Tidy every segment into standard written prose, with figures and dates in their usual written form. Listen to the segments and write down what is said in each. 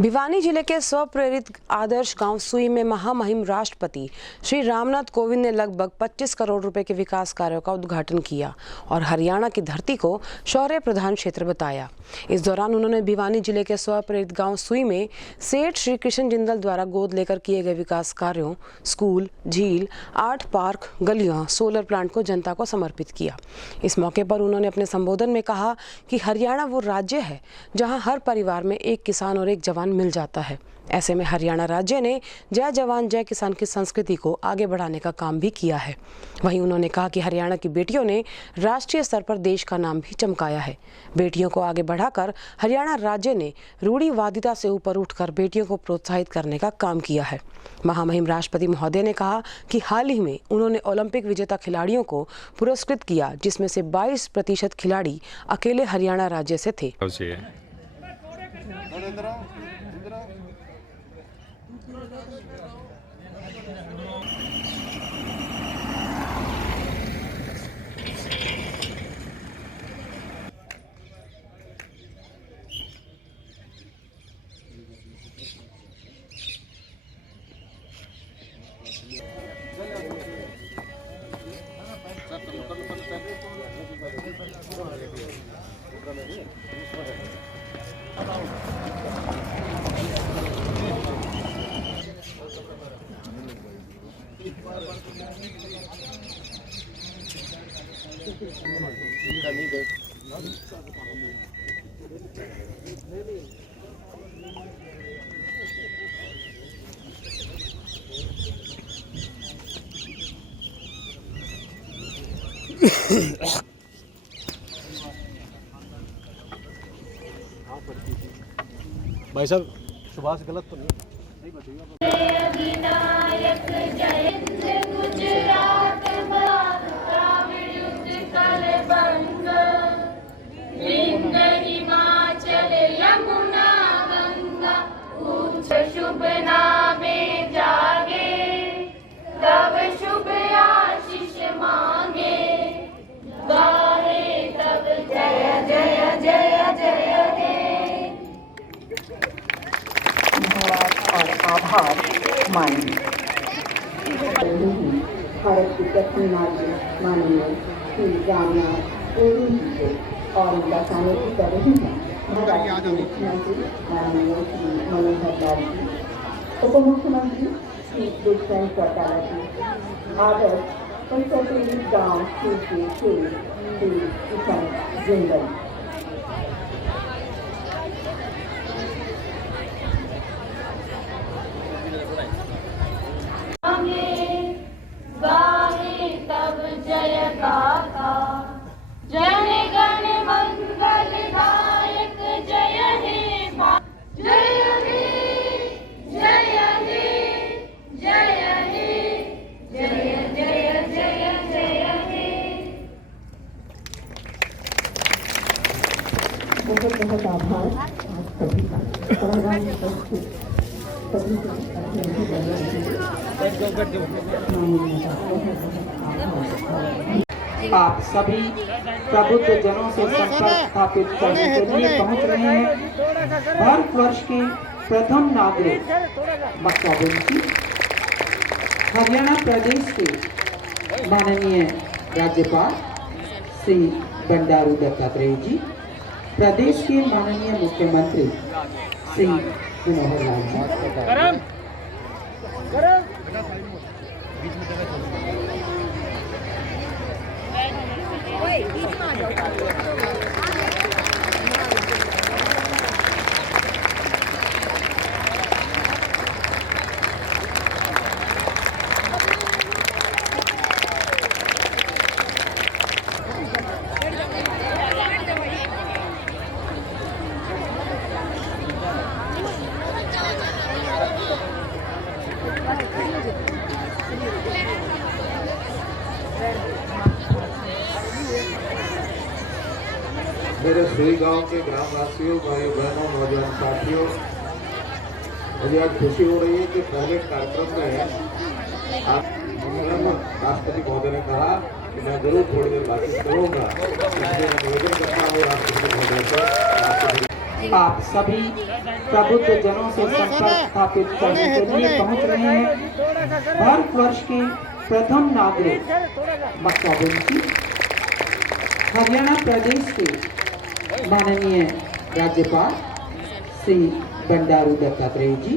भिवानी जिले के स्वप्रेरित आदर्श गांव सुई में महामहिम राष्ट्रपति श्री रामनाथ कोविंद ने लगभग 25 करोड़ रुपए के विकास कार्यों का उद्घाटन किया और हरियाणा की धरती को शौर्य प्रधान क्षेत्र बताया। इस दौरान उन्होंने भिवानी जिले के स्वप्रेरित गांव सुई में सेठ श्री कृष्ण जिंदल द्वारा गोद लेकर किए गए विकास कार्यों, स्कूल, झील, आर्ट पार्क, गलियां, सोलर प्लांट को जनता को समर्पित किया। इस मौके पर उन्होंने अपने संबोधन में कहा कि हरियाणा वो राज्य है जहां हर परिवार में एक किसान और एक जवान मिल जाता है। ऐसे में हरियाणा राज्य ने जय जवान जय किसान की संस्कृति को आगे बढ़ाने का काम भी किया है। वहीं उन्होंने कहा कि हरियाणा की बेटियों ने राष्ट्रीय स्तर पर देश का नाम भी चमकाया है। बेटियों को आगे बढ़ाकर हरियाणा राज्य ने रूढ़िवादिता से ऊपर उठकर बेटियों को प्रोत्साहित करने का काम किया है। महामहिम राष्ट्रपति महोदय ने कहा कि हाल ही में उन्होंने ओलंपिक विजेता खिलाड़ियों को पुरस्कृत किया, जिसमें से 22% खिलाड़ी अकेले हरियाणा राज्य से थे। भाई साहब सुभाष गलत तो नहीं बताइएगा। शुभ नामे जागे तब शुभ आशीष मांगे, गाहे तब जय जय जय जय हे। धन्यवाद और आभार मानिए। भारत की प्रथम नारी माननीय श्री रामनाथ कोविंद जी को और उनका सानिध्य कर रही है महाराष्ट्र के मुख्यमंत्री माननीय श्री मनोहर लाल जी, उप मुख्यमंत्री श्री दुष्यंत चौटाला जी, आदर्श स्वप्रेरित गांव सुई के श्री कृष्ण जिंदल। गाहे तब जय गाथा, जन गण मंगलदायक जय हे, जय हे जय हे जय हे जय जय जय जय हे। बहुत बहुत आभार आप सभी का। आप सभी प्रबुद्ध जनों से संपर्क स्थापित करने के लिए पहुंच रहे हैं भारतवर्ष के प्रथम नागरिक मक्काबुल जी, हरियाणा प्रदेश के माननीय राज्यपाल श्री बंडारू दत्तात्रेय जी, प्रदेश के माननीय मुख्यमंत्री श्री मनोहर लाल जी। मेरे सुई गांव के ग्रामवासियों, भाई बहनों, नौजवान साथियों, मुझे आज खुशी हो रही है कि पहले कार्यक्रम में राष्ट्रपति महोदय ने कहा कि मैं जरूर थोड़ी देर बातचीत करूंगा, इसलिए मैं निवेदन करता हूँ राष्ट्रपति महोदय से। आप सभी प्रबुद्ध जनों से संपर्क स्थापित करने के लिए पहुंच रहे हैं भारतवर्ष के प्रथम नागरिक मक्काबुल हरियाणा प्रदेश के माननीय राज्यपाल श्री बंडारू दत्तात्रेय जी,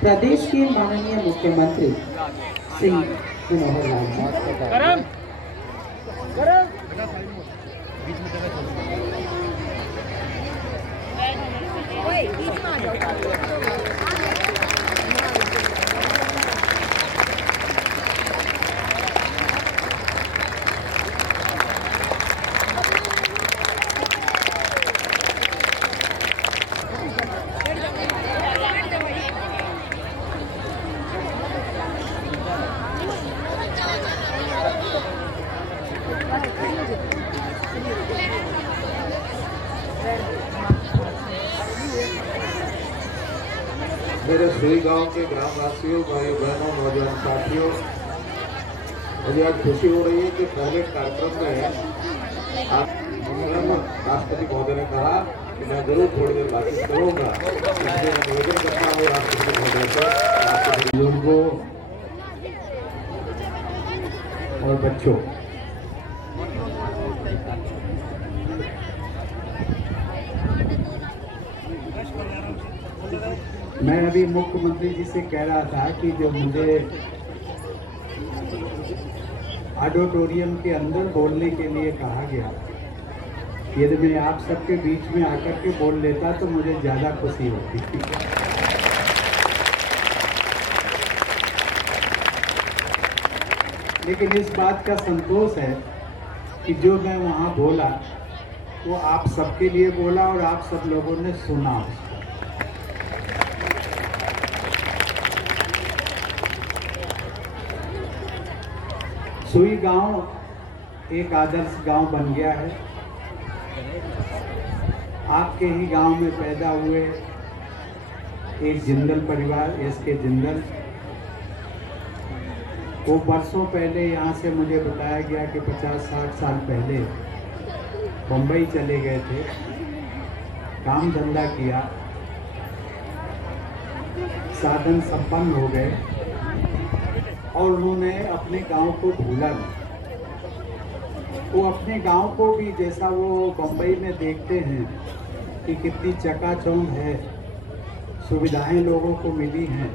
प्रदेश के माननीय मुख्यमंत्री श्री मनोहर लाल जी, मेरे सुई गांव के ग्रामवासियों, भाई बहनों, नौजवान साथियों, मुझे आज खुशी हो रही है कि पहले कार्यक्रम में आज राष्ट्रपति महोदय ने कहा कि मैं जरूर थोड़ी देर बातचीत करूंगा, इसलिए मैं निवेदन करता हूँ राष्ट्रपति महोदय से, बुजुर्गों और बच्चों, मैं अभी मुख्यमंत्री जी से कह रहा था कि जो मुझे ऑडिटोरियम के अंदर बोलने के लिए कहा गया, यदि मैं आप सबके बीच में आकर के बोल लेता तो मुझे ज़्यादा खुशी होती थी। लेकिन इस बात का संतोष है कि जो मैं वहाँ बोला वो आप सबके लिए बोला और आप सब लोगों ने सुना। सुई गांव एक आदर्श गांव बन गया है। आपके ही गांव में पैदा हुए एक जिंदल परिवार, एसके जिंदल, वो बरसों पहले यहाँ से मुझे बताया गया कि 50-60 साल पहले बम्बई चले गए थे, काम धंधा किया, साधन संपन्न हो गए और उन्होंने अपने गांव को भूला नहीं। वो अपने गांव को भी, जैसा वो बम्बई में देखते हैं कि कितनी चकाचौंध है, सुविधाएं लोगों को मिली हैं,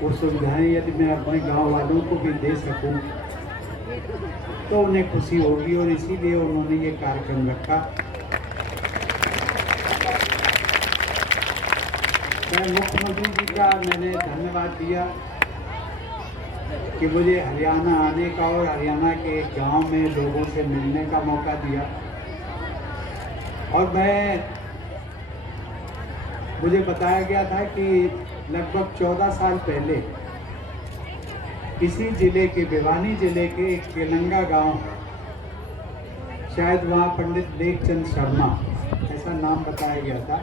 वो सुविधाएं यदि मैं अपने गांव वालों को भी दे सकूं तो उन्हें खुशी होगी और इसीलिए उन्होंने ये कार्यक्रम रखा। मैं मुख्यमंत्री जी का मैंने धन्यवाद दिया कि मुझे हरियाणा आने का और हरियाणा के एक गांव में लोगों से मिलने का मौका दिया। और मुझे बताया गया था कि लगभग 14 साल पहले इसी जिले के, भिवानी जिले के एक केलंगा गांव, शायद वहाँ पंडित लेखचंद शर्मा ऐसा नाम बताया गया था,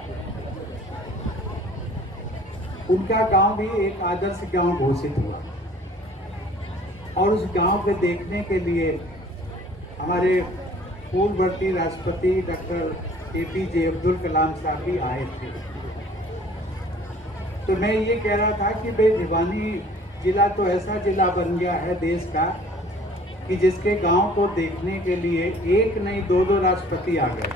उनका गांव भी एक आदर्श गांव घोषित हुआ। और उस गांव को देखने के लिए हमारे पूर्ववर्ती राष्ट्रपति डॉक्टर APJ अब्दुल कलाम साहब भी आए थे। तो मैं ये कह रहा था कि भाई भिवानी जिला तो ऐसा जिला बन गया है देश का कि जिसके गांव को देखने के लिए एक नहीं 2-2 राष्ट्रपति आ गए।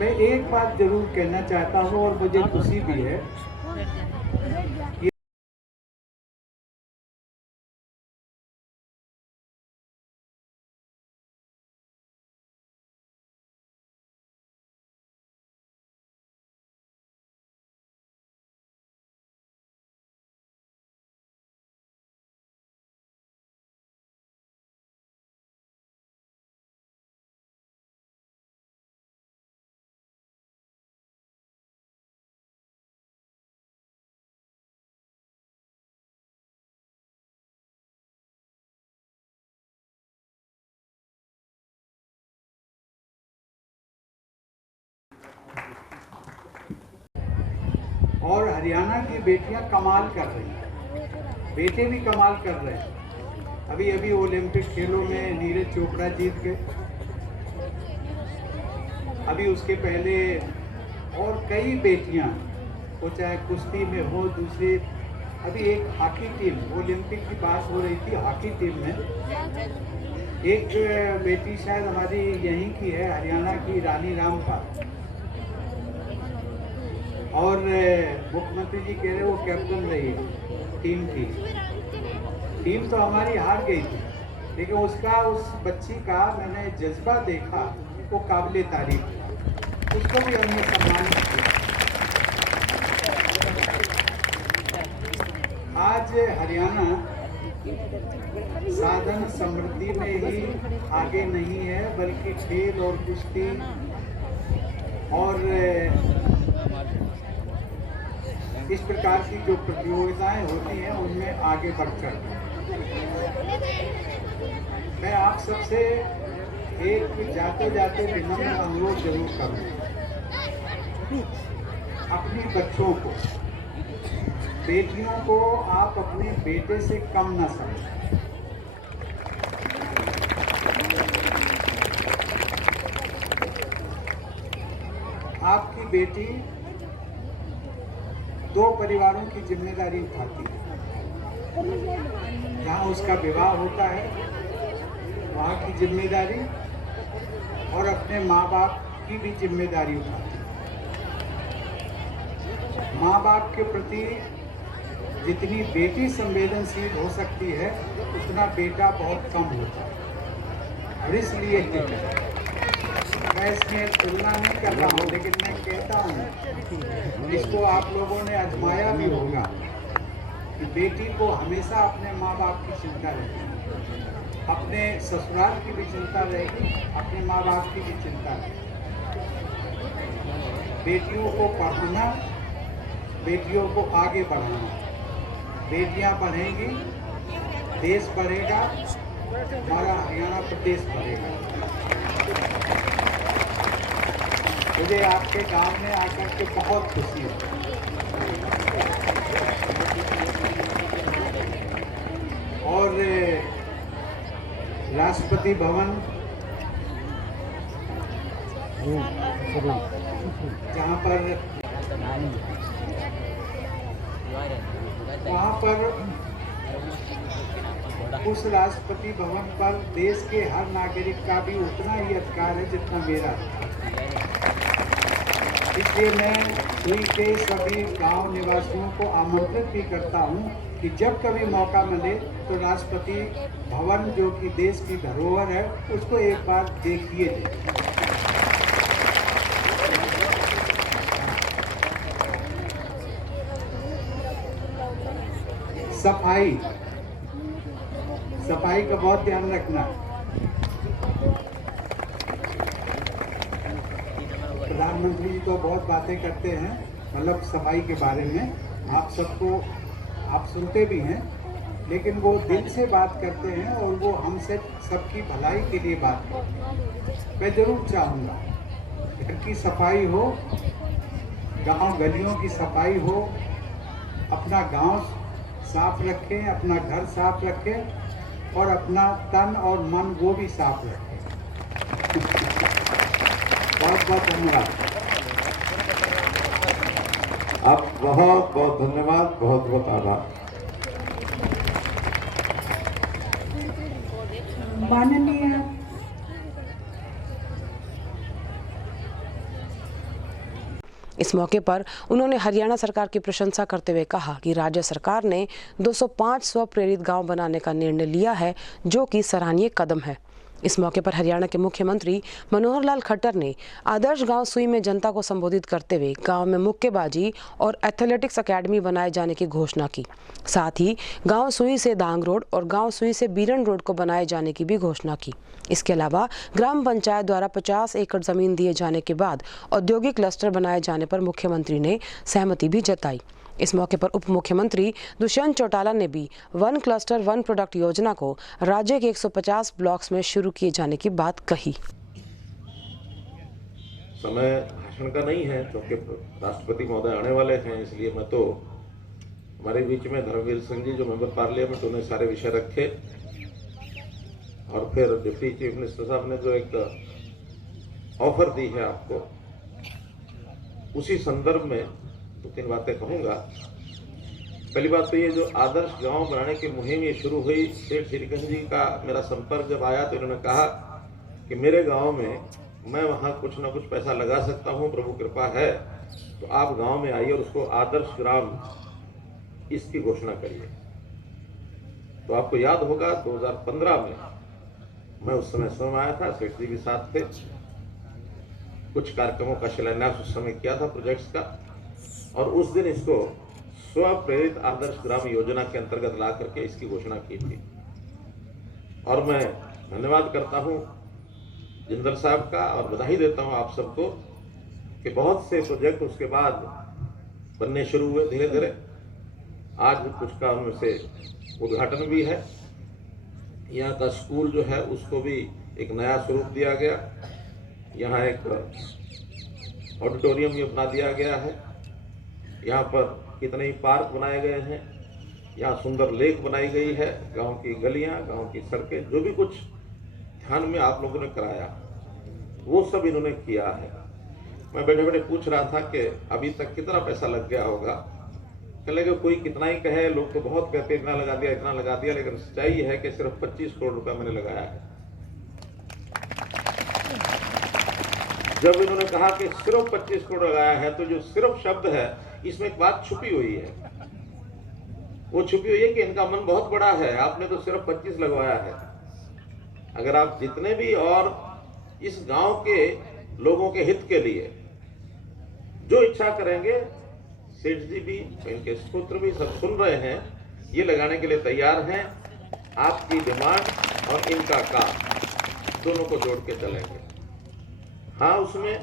मैं एक बात जरूर कहना चाहता हूँ और मुझे खुशी भी है कि और हरियाणा की बेटियां कमाल कर रही हैं, बेटे भी कमाल कर रहे हैं। अभी अभी ओलंपिक खेलों में नीरज चोपड़ा जीत गए। अभी उसके पहले और कई बेटियां, वो चाहे कुश्ती में हो, दूसरी अभी एक हॉकी टीम, ओलंपिक की बात हो रही थी, हॉकी टीम में एक बेटी शायद हमारी यहीं की है, हरियाणा की, रानी रामपाल, और मुख्यमंत्री जी कह रहे वो कैप्टन रही है टीम की। टीम तो हमारी हार गई थी, लेकिन उसका, उस बच्ची का मैंने जज्बा देखा, वो काबिले तारीफ, उसको भी हमने सम्मानित किया। आज हरियाणा साधन समृद्धि में ही आगे नहीं है, बल्कि खेल और कुश्ती और इस प्रकार की जो प्रतियोगिताएं होती हैं उनमें आगे बढ़कर। मैं आप सबसे एक जाते जाते विनम्र अनुरोध जरूर करूँ, अपनी बच्चों को, बेटियों को आप अपने बेटे से कम न समझें। आपकी बेटी दो परिवारों की जिम्मेदारी उठाती है। जहाँ उसका विवाह होता है वहाँ की जिम्मेदारी, और अपने माँ बाप की भी जिम्मेदारी उठाती है। माँ बाप के प्रति जितनी बेटी संवेदनशील हो सकती है, उतना बेटा बहुत कम होता है। और इसलिए मैं इसमें तुलना नहीं कर रहा हूँ, लेकिन मैं कहता हूँ, इसको आप लोगों ने आजमाया भी होगा कि बेटी को हमेशा अपने माँ बाप की चिंता रहेगी, अपने ससुराल की भी चिंता रहेगी, अपने माँ बाप की भी चिंता रहेगी। बेटियों को पढ़ाना, बेटियों को आगे बढ़ाना। बेटियां बढ़ेंगी, देश बढ़ेगा, हमारा हरियाणा प्रदेश बढ़ेगा। मुझे आपके गांव में आकर के बहुत खुशी है। और राष्ट्रपति भवन, जहाँ पर वहाँ पर उस राष्ट्रपति भवन पर देश के हर नागरिक का भी उतना ही अधिकार है जितना मेरा है। इसलिए मैं सुई के सभी गांव निवासियों को आमंत्रित भी करता हूं कि जब कभी मौका मिले तो राष्ट्रपति भवन, जो कि देश की धरोहर है, उसको एक बार देखिए। सफाई का बहुत ध्यान रखना। प्रधानमंत्री जी तो बहुत बातें करते हैं, मतलब सफाई के बारे में, आप सबको, आप सुनते भी हैं, लेकिन वो दिल से बात करते हैं और वो हमसे सबकी भलाई के लिए बात करते हैं। मैं जरूर चाहूँगा घर की सफाई हो, गांव गलियों की सफाई हो, अपना गांव साफ रखें, अपना घर साफ रखें, और अपना तन और मन वो भी साफ रखें। बहुत बहुत धन्यवाद। आप बहुत बहुत धन्यवाद, बहुत बहुत आभार। माननीय इस मौके पर उन्होंने हरियाणा सरकार की प्रशंसा करते हुए कहा कि राज्य सरकार ने 205 स्वप्रेरित गांव बनाने का निर्णय लिया है, जो कि सराहनीय कदम है। इस मौके पर हरियाणा के मुख्यमंत्री मनोहर लाल खट्टर ने आदर्श गांव सुई में जनता को संबोधित करते हुए गांव में मुक्केबाजी और एथलेटिक्स अकेडमी बनाए जाने की घोषणा की। साथ ही गांव सुई से दांग रोड और गांव सुई से बीरन रोड को बनाए जाने की भी घोषणा की। इसके अलावा ग्राम पंचायत द्वारा 50 एकड़ जमीन दिए जाने के बाद औद्योगिक क्लस्टर बनाए जाने पर मुख्यमंत्री ने सहमति भी जताई। इस मौके पर उप मुख्यमंत्री दुष्यंत चौटाला ने भी वन क्लस्टर वन प्रोडक्ट योजना को राज्य के 150 ब्लॉक्स में शुरू किए जाने की बात कही। समय भाषण का नहीं है, क्योंकि राष्ट्रपति महोदय आने वाले हैं, इसलिए मैं तो हमारे बीच में धर्मवीर सिंह जी जो मेंबर पार्लियामेंट, उन्हें सारे विषय रखे और फिर डिप्टी चीफ मिनिस्टर साहब ने जो एक ऑफर दी है आपको, उसी संदर्भ में 2-3 बातें कहूँगा। पहली बात तो ये जो आदर्श गांव बनाने की मुहिम ये शुरू हुई, सेठ श्रीकंठ जी का मेरा संपर्क जब आया तो इन्होंने कहा कि मेरे गांव में मैं वहाँ कुछ ना कुछ पैसा लगा सकता हूँ, प्रभु कृपा है, तो आप गांव में आइए और उसको आदर्श ग्राम इसकी घोषणा करिए। तो आपको याद होगा 2015 में मैं उस समय स्वयं आया था, सेठ जी भी साथ थे, कुछ कार्यक्रमों का शिलान्यास उस समय किया था प्रोजेक्ट्स का, और उस दिन इसको स्व प्रेरित आदर्श ग्राम योजना के अंतर्गत ला करके इसकी घोषणा की थी। और मैं धन्यवाद करता हूं जिंदल साहब का और बधाई देता हूं आप सबको कि बहुत से प्रोजेक्ट उसके बाद बनने शुरू हुए धीरे धीरे। आज कुछ का उनमें से उद्घाटन भी है। यहाँ का स्कूल जो है उसको भी एक नया स्वरूप दिया गया। यहाँ एक ऑडिटोरियम भी बना दिया गया है। यहाँ पर कितने ही पार्क बनाए गए हैं। यहाँ सुंदर लेक बनाई गई है। गांव की गलियाँ, गांव की सड़कें, जो भी कुछ ध्यान में आप लोगों ने कराया वो सब इन्होंने किया है। मैं बैठे बैठे पूछ रहा था कि अभी तक कितना पैसा लग गया होगा। कहने लगे कोई कितना ही कहे, लोग तो बहुत कहते इतना लगा दिया इतना लगा दिया, लेकिन सच्चाई ये है कि सिर्फ 25 करोड़ रुपए मैंने लगाया है। जब इन्होंने कहा कि सिर्फ 25 करोड़ लगाया है तो जो सिर्फ शब्द है इसमें एक बात छुपी हुई है। वो छुपी हुई है कि इनका मन बहुत बड़ा है। आपने तो सिर्फ 25 लगवाया है। अगर आप जितने भी और इस गांव के लोगों के हित के लिए जो इच्छा करेंगे, सेठ जी भी, इनके पुत्र भी सब सुन रहे हैं, ये लगाने के लिए तैयार हैं। आपकी डिमांड और इनका काम दोनों को जोड़ के चलेंगे। हाँ, उसमें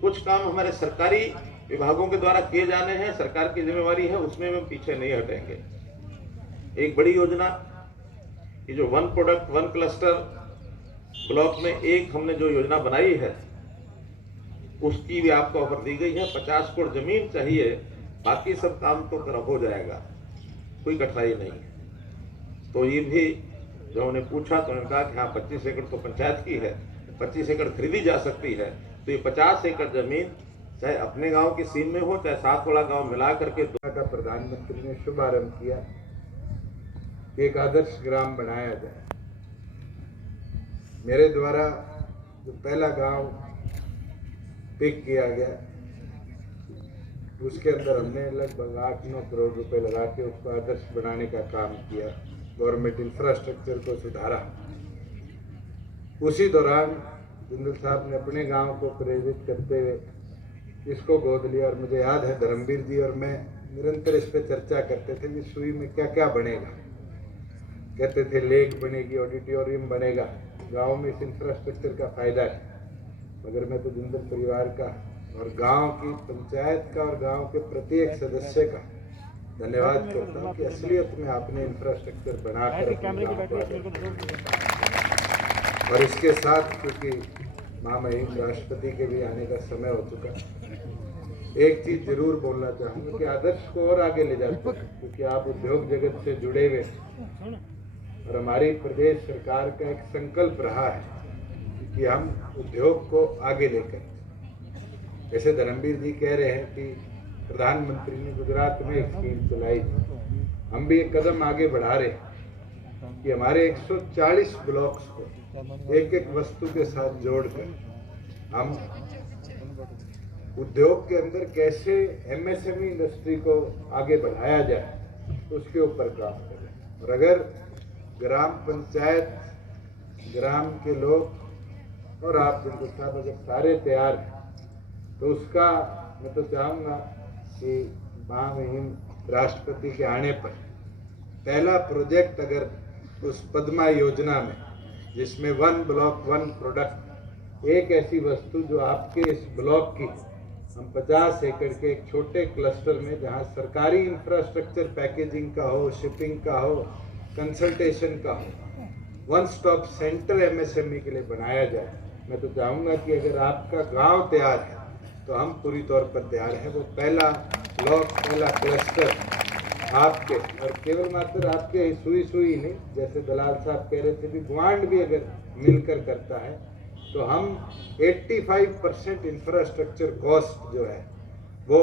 कुछ काम हमारे सरकारी विभागों के द्वारा किए जाने हैं, सरकार की जिम्मेवारी है, उसमें हम पीछे नहीं हटेंगे। एक बड़ी योजना ये जो 1 प्रोडक्ट 1 क्लस्टर ब्लॉक में एक हमने जो योजना बनाई है उसकी भी आपको ऑफर दी गई है। 50 करोड़ जमीन चाहिए, बाकी सब काम तो तरफ हो जाएगा, कोई कठिनाई नहीं है। तो ये भी जब उन्होंने पूछा तो उन्होंने कहा कि हाँ 25 एकड़ तो पंचायत की है, 25 एकड़ खरीदी जा सकती है। तो ये 50 एकड़ जमीन चाहे अपने गांव की सीम में हो चाहे साथ वाला गांव मिला करके का प्रधानमंत्री ने शुभारंभ किया, एक आदर्श ग्राम बनाया जाए। मेरे द्वारा जो पहला गांव पिक किया गया उसके अंदर हमने लगभग 8-9 करोड़ रुपए लगा के उसको आदर्श बनाने का काम किया, गवर्नमेंट इंफ्रास्ट्रक्चर को सुधारा। उसी दौरान जिंदल साहब ने अपने गांव को प्रेरित करते हुए इसको गोद लिया। और मुझे याद है धर्मवीर जी और मैं निरंतर इस पर चर्चा करते थे कि सुई में क्या क्या बनेगा। कहते थे लेक बनेगी, ऑडिटोरियम बनेगा, गांव में इस इंफ्रास्ट्रक्चर का फायदा है। मगर मैं तो जिंदल परिवार का और गांव की पंचायत का और गांव के प्रत्येक सदस्य का धन्यवाद करता हूँ कि असलियत में आपने इंफ्रास्ट्रक्चर बनाकर और इसके साथ, क्योंकि महामहिम राष्ट्रपति के भी आने का समय हो चुका, एक चीज जरूर बोलना चाहूँगा कि आदर्श को और आगे ले जाते हैं, क्योंकि आप उद्योग जगत से जुड़े हुए और हमारी प्रदेश सरकार का एक संकल्प रहा है कि हम उद्योग को आगे लेकर, जैसे धर्मवीर जी कह रहे हैं कि प्रधानमंत्री ने गुजरात में एक स्कीम चलाई, हम भी एक कदम आगे बढ़ा रहे हैं कि हमारे 140 ब्लॉक्स को एक एक वस्तु के साथ जोड़कर हम उद्योग के अंदर कैसे एमएसएमई इंडस्ट्री को आगे बढ़ाया जाए उसके ऊपर काम करें। और अगर ग्राम पंचायत, ग्राम के लोग और आप जिनको साथ अगर सारे तैयार हैं तो उसका मैं तो चाहूँगा कि महामहिम राष्ट्रपति के आने पर पहला प्रोजेक्ट अगर उस पद्मा योजना में, जिसमें 1 ब्लॉक 1 प्रोडक्ट, एक ऐसी वस्तु जो आपके इस ब्लॉक की हम 50 एकड़ के एक छोटे क्लस्टर में जहाँ सरकारी इंफ्रास्ट्रक्चर पैकेजिंग का हो, शिपिंग का हो, कंसल्टेशन का हो, 1 स्टॉप सेंटर एमएसएमई के लिए बनाया जाए। मैं तो चाहूँगा कि अगर आपका गांव तैयार है तो हम पूरी तौर पर तैयार हैं। वो पहला ब्लॉक, पहला क्लस्टर आपके, और केवल मात्र आपके सुई सुई नहीं, जैसे दलाल साहब कह रहे थे कि ग्वांड भी अगर मिलकर करता है तो हम 85% इंफ्रास्ट्रक्चर कॉस्ट जो है वो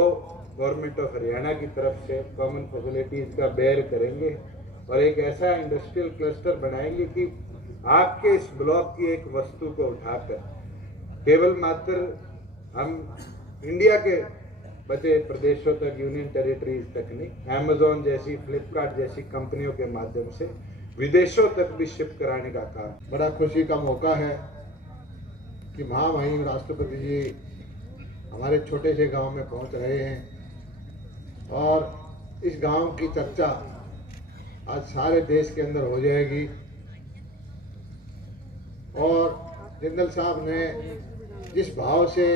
गवर्नमेंट ऑफ हरियाणा की तरफ से कॉमन फैसिलिटीज़ का बेयर करेंगे और एक ऐसा इंडस्ट्रियल क्लस्टर बनाएंगे कि आपके इस ब्लॉक की एक वस्तु को उठाकर केवल मात्र हम इंडिया के बचे प्रदेशों तक, यूनियन टेरिटरीज तक नहीं, अमेजोन जैसी, फ्लिपकार्ट जैसी कंपनियों के माध्यम से विदेशों तक भी शिप कराने का काम। बड़ा खुशी का मौका है कि महामहिम राष्ट्रपति जी हमारे छोटे से गांव में पहुंच रहे हैं और इस गांव की चर्चा आज सारे देश के अंदर हो जाएगी। और जिंदल साहब ने जिस भाव से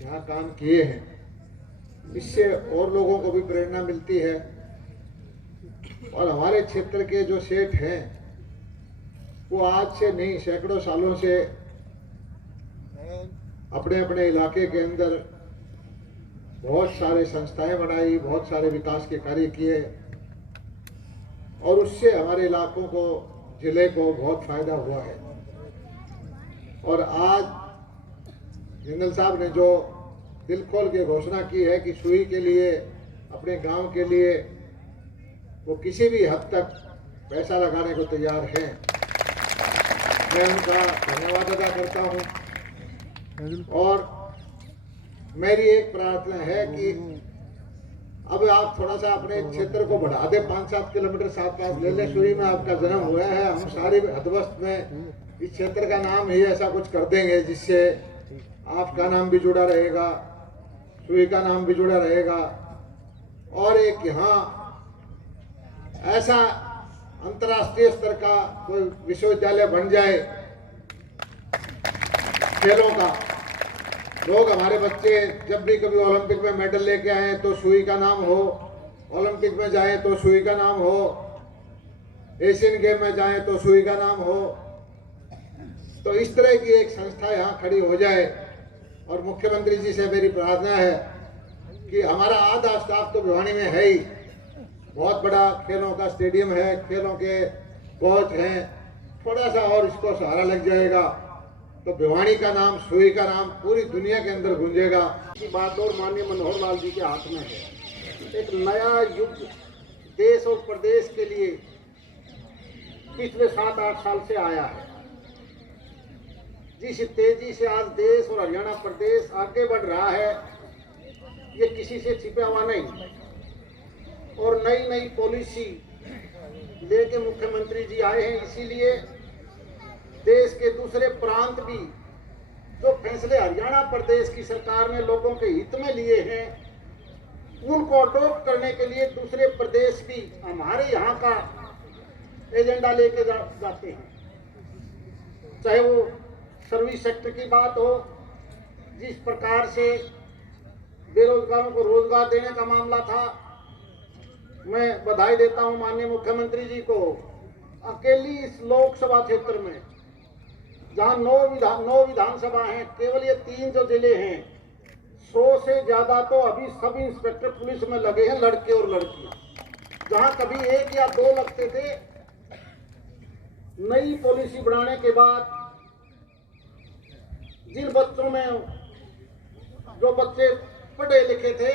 यहाँ काम किए हैं, इससे और लोगों को भी प्रेरणा मिलती है। और हमारे क्षेत्र के जो सेठ हैं वो आज से नहीं, सैकड़ों सालों से अपने अपने इलाके के अंदर बहुत सारे संस्थाएं बनाई, बहुत सारे विकास के कार्य किए और उससे हमारे इलाकों को, जिले को बहुत फायदा हुआ है। और आज जिंदल साहब ने जो दिल खोल के घोषणा की है कि सुई के लिए, अपने गांव के लिए वो किसी भी हद तक पैसा लगाने को तैयार हैं, मैं उनका धन्यवाद अदा करता हूं। और मेरी एक प्रार्थना है कि अब आप थोड़ा सा अपने क्षेत्र को बढ़ा दे, 5-7 किलोमीटर साथ ले ले। सुई में आपका जन्म हुआ है, हम सारे हदवस्त में इस क्षेत्र का नाम ही ऐसा कुछ कर देंगे जिससे आपका नाम भी जुड़ा रहेगा, सुई का नाम भी जुड़ा रहेगा। और एक यहाँ ऐसा अंतर्राष्ट्रीय स्तर का कोई विश्वविद्यालय बन जाए खेलों का। लोग, हमारे बच्चे जब भी कभी ओलंपिक में मेडल लेके आए तो सुई का नाम हो, ओलंपिक में जाए तो सुई का नाम हो, एशियन गेम में जाए तो सुई का नाम हो। तो इस तरह की एक संस्था यहाँ खड़ी हो जाए। और मुख्यमंत्री जी से मेरी प्रार्थना है कि हमारा आधा स्टाफ तो भिवानी में है ही, बहुत बड़ा खेलों का स्टेडियम है, खेलों के कोच हैं, थोड़ा सा और इसको सहारा लग जाएगा तो भिवानी का नाम, सुई का नाम पूरी दुनिया के अंदर गूंजेगा। की बात और माननीय मनोहर लाल जी के हाथ में है। एक नया युग देश और प्रदेश के लिए पिछले 7-8 साल से आया है। जिस तेजी से आज देश और हरियाणा प्रदेश आगे बढ़ रहा है, ये किसी से छिपा हुआ नहीं। और नई नई पॉलिसी लेके मुख्यमंत्री जी आए हैं, इसीलिए देश के दूसरे प्रांत भी जो फैसले हरियाणा प्रदेश की सरकार ने लोगों के हित में लिए हैं, उनको अडॉप्ट करने के लिए दूसरे प्रदेश भी हमारे यहाँ का एजेंडा लेके जाते हैं। चाहे वो सर्विस सेक्टर की बात हो, जिस प्रकार से बेरोजगारों को रोजगार देने का मामला था, मैं बधाई देता हूं माननीय मुख्यमंत्री जी को। अकेली इस लोकसभा क्षेत्र में जहां 9 विधानसभा हैं, केवल ये 3 जो जिले हैं, 100 से ज्यादा तो अभी सब इंस्पेक्टर पुलिस में लगे हैं, लड़के और लड़कियां। जहां कभी 1 या 2 लगते थे, नई पॉलिसी बनाने के बाद जिन बच्चों में जो बच्चे पढ़े लिखे थे,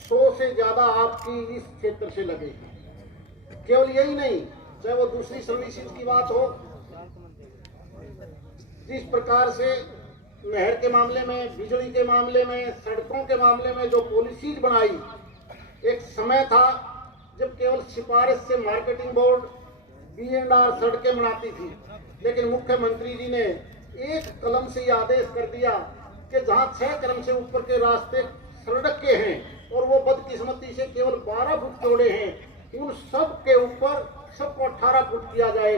100 से ज्यादा आपकी इस क्षेत्र से लगे। केवल यही नहीं, चाहे वो दूसरी सर्विसेज की बात हो, जिस प्रकार से नहर के मामले में, बिजली के मामले में, सड़कों के मामले में जो पॉलिसीज बनाई। एक समय था जब केवल सिफारिश से मार्केटिंग बोर्ड B&R सड़कें बनाती थी, लेकिन मुख्यमंत्री जी ने एक कलम से यह आदेश कर दिया कि जहां 6 कदम से ऊपर के रास्ते सड़क के हैं और वो बदकिस्मती से केवल 12 फुट चौड़े हैं, उन सब के ऊपर सबको 18 फुट किया जाए।